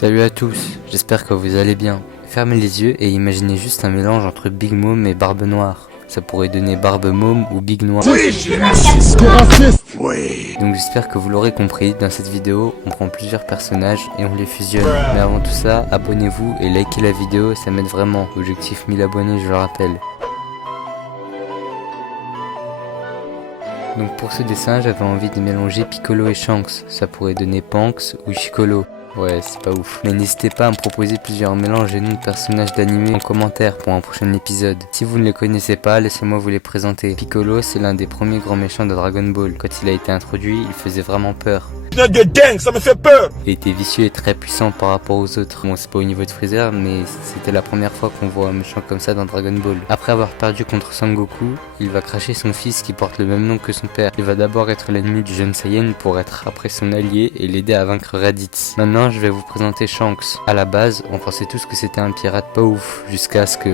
Salut à tous, j'espère que vous allez bien. Fermez les yeux et imaginez juste un mélange entre Big Mom et Barbe Noire. Ça pourrait donner Barbe Mom ou Big Noir. Oui, je suis raciste. Oui. Donc j'espère que vous l'aurez compris, dans cette vidéo, on prend plusieurs personnages et on les fusionne. Mais avant tout ça, abonnez-vous et likez la vidéo, ça m'aide vraiment. Objectif 1000 abonnés, je le rappelle. Donc pour ce dessin, j'avais envie de mélanger Piccolo et Shanks. Ça pourrait donner Panks ou Chicolo. Ouais, c'est pas ouf. Mais n'hésitez pas à me proposer plusieurs mélanges et noms de personnages d'anime en commentaire pour un prochain épisode. Si vous ne les connaissez pas, laissez-moi vous les présenter. Piccolo, c'est l'un des premiers grands méchants de Dragon Ball. Quand il a été introduit, il faisait vraiment peur. Ça me fait peur. Il était vicieux et très puissant par rapport aux autres. Bon, c'est pas au niveau de Freezer, mais c'était la première fois qu'on voit un méchant comme ça dans Dragon Ball. Après avoir perdu contre Son Goku, il va cracher son fils qui porte le même nom que son père. Il va d'abord être l'ennemi du jeune Saiyan pour être après son allié et l'aider à vaincre Raditz. Maintenant, je vais vous présenter Shanks. À la base, on pensait tous que c'était un pirate pas ouf, jusqu'à ce que...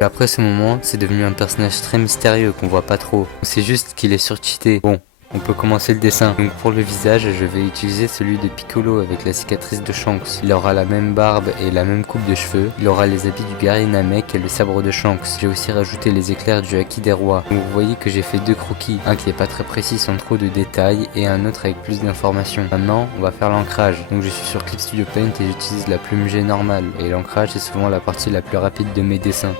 Après ce moment, c'est devenu un personnage très mystérieux qu'on voit pas trop. C'est juste qu'il est surcheaté. Bon, on peut commencer le dessin. Donc pour le visage, je vais utiliser celui de Piccolo avec la cicatrice de Shanks. Il aura la même barbe et la même coupe de cheveux. Il aura les habits du guerrier Namek et le sabre de Shanks. J'ai aussi rajouté les éclairs du Haki des rois. Donc vous voyez que j'ai fait deux croquis. Un qui est pas très précis sans trop de détails et un autre avec plus d'informations. Maintenant, on va faire l'ancrage. Donc je suis sur Clip Studio Paint et j'utilise la plume G normale. Et l'ancrage c'est souvent la partie la plus rapide de mes dessins.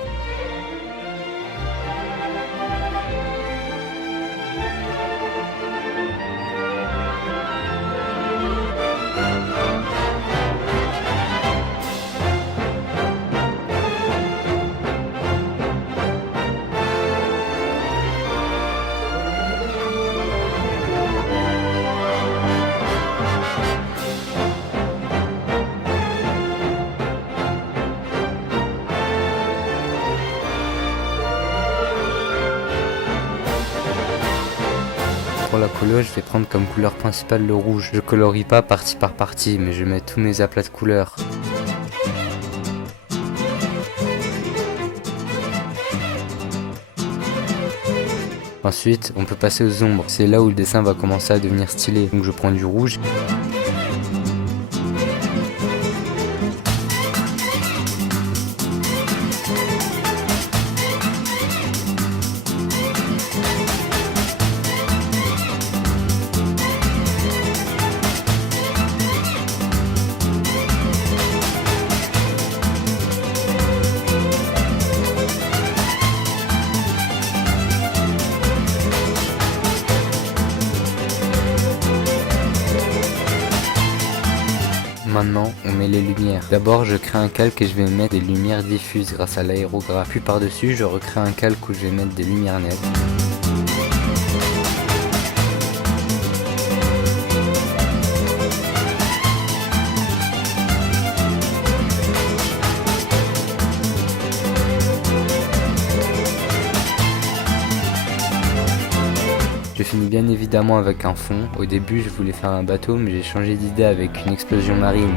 Pour la couleur, je vais prendre comme couleur principale le rouge. Je colorie pas partie par partie, mais je mets tous mes aplats de couleurs. Ensuite, on peut passer aux ombres. C'est là où le dessin va commencer à devenir stylé. Donc je prends du rouge. Maintenant, on met les lumières. D'abord, je crée un calque et je vais mettre des lumières diffuses grâce à l'aérographe. Puis par-dessus, je recrée un calque où je vais mettre des lumières nettes. Je finis bien évidemment avec un fond. Au début je voulais faire un bateau mais j'ai changé d'idée avec une explosion marine.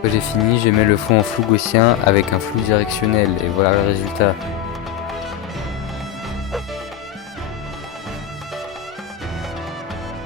Quand j'ai fini, je mets le fond en flou gaussien avec un flou directionnel et voilà le résultat.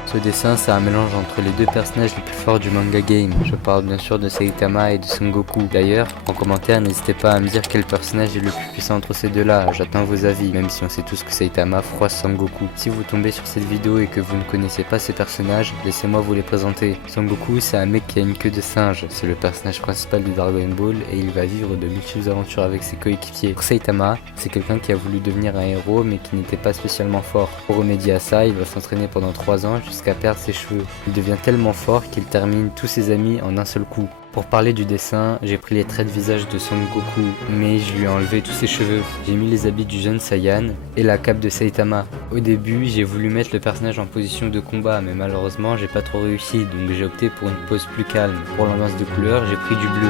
Ce dessin, c'est un mélange entre les deux personnages les plus forts du manga game. Je parle bien sûr de Saitama et de Son Goku. D'ailleurs, en commentaire, n'hésitez pas à me dire quel personnage est le plus puissant entre ces deux-là. J'attends vos avis, même si on sait tous que Saitama froisse Son Goku. Si vous tombez sur cette vidéo et que vous ne connaissez pas ces personnages, laissez-moi vous les présenter. Son Goku, c'est un mec qui a une queue de singe. C'est le personnage principal de Dragon Ball et il va vivre de multiples aventures avec ses coéquipiers. Pour Saitama, c'est quelqu'un qui a voulu devenir un héros mais qui n'était pas spécialement fort. Pour remédier à ça, il va s'entraîner pendant 3 ans jusqu'à perdre ses cheveux. Il devient tellement fort qu'il termine tous ses amis en un seul coup. Pour parler du dessin, j'ai pris les traits de visage de Son Goku, mais je lui ai enlevé tous ses cheveux. J'ai mis les habits du jeune Saiyan et la cape de Saitama. Au début, j'ai voulu mettre le personnage en position de combat, mais malheureusement, j'ai pas trop réussi, donc j'ai opté pour une pose plus calme. Pour l'ambiance de couleur, j'ai pris du bleu.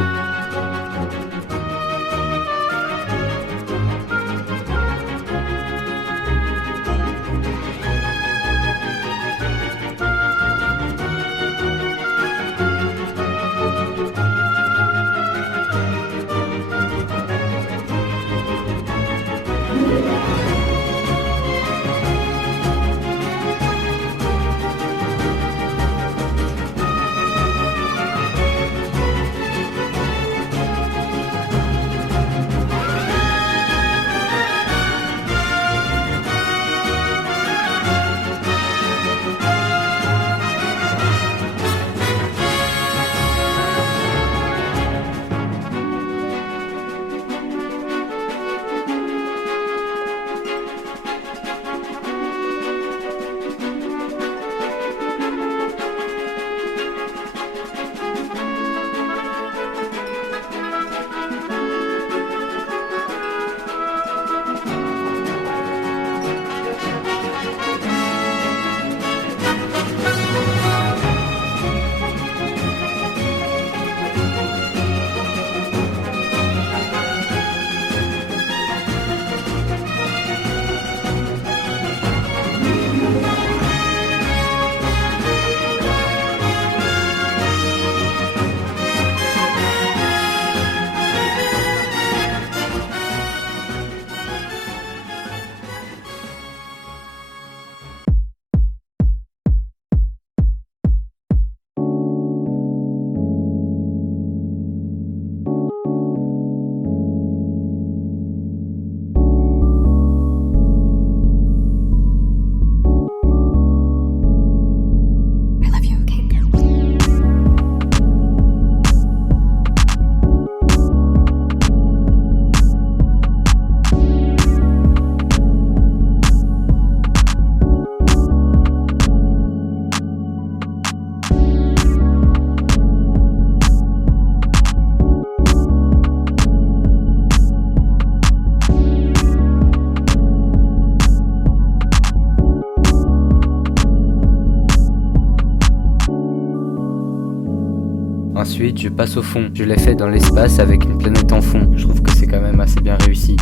Ensuite, je passe au fond. Je l'ai fait dans l'espace avec une planète en fond. Je trouve que c'est quand même assez bien réussi.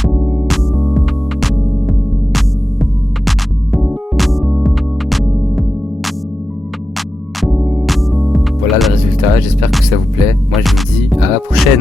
Voilà le résultat, j'espère que ça vous plaît. Moi je vous dis à la prochaine.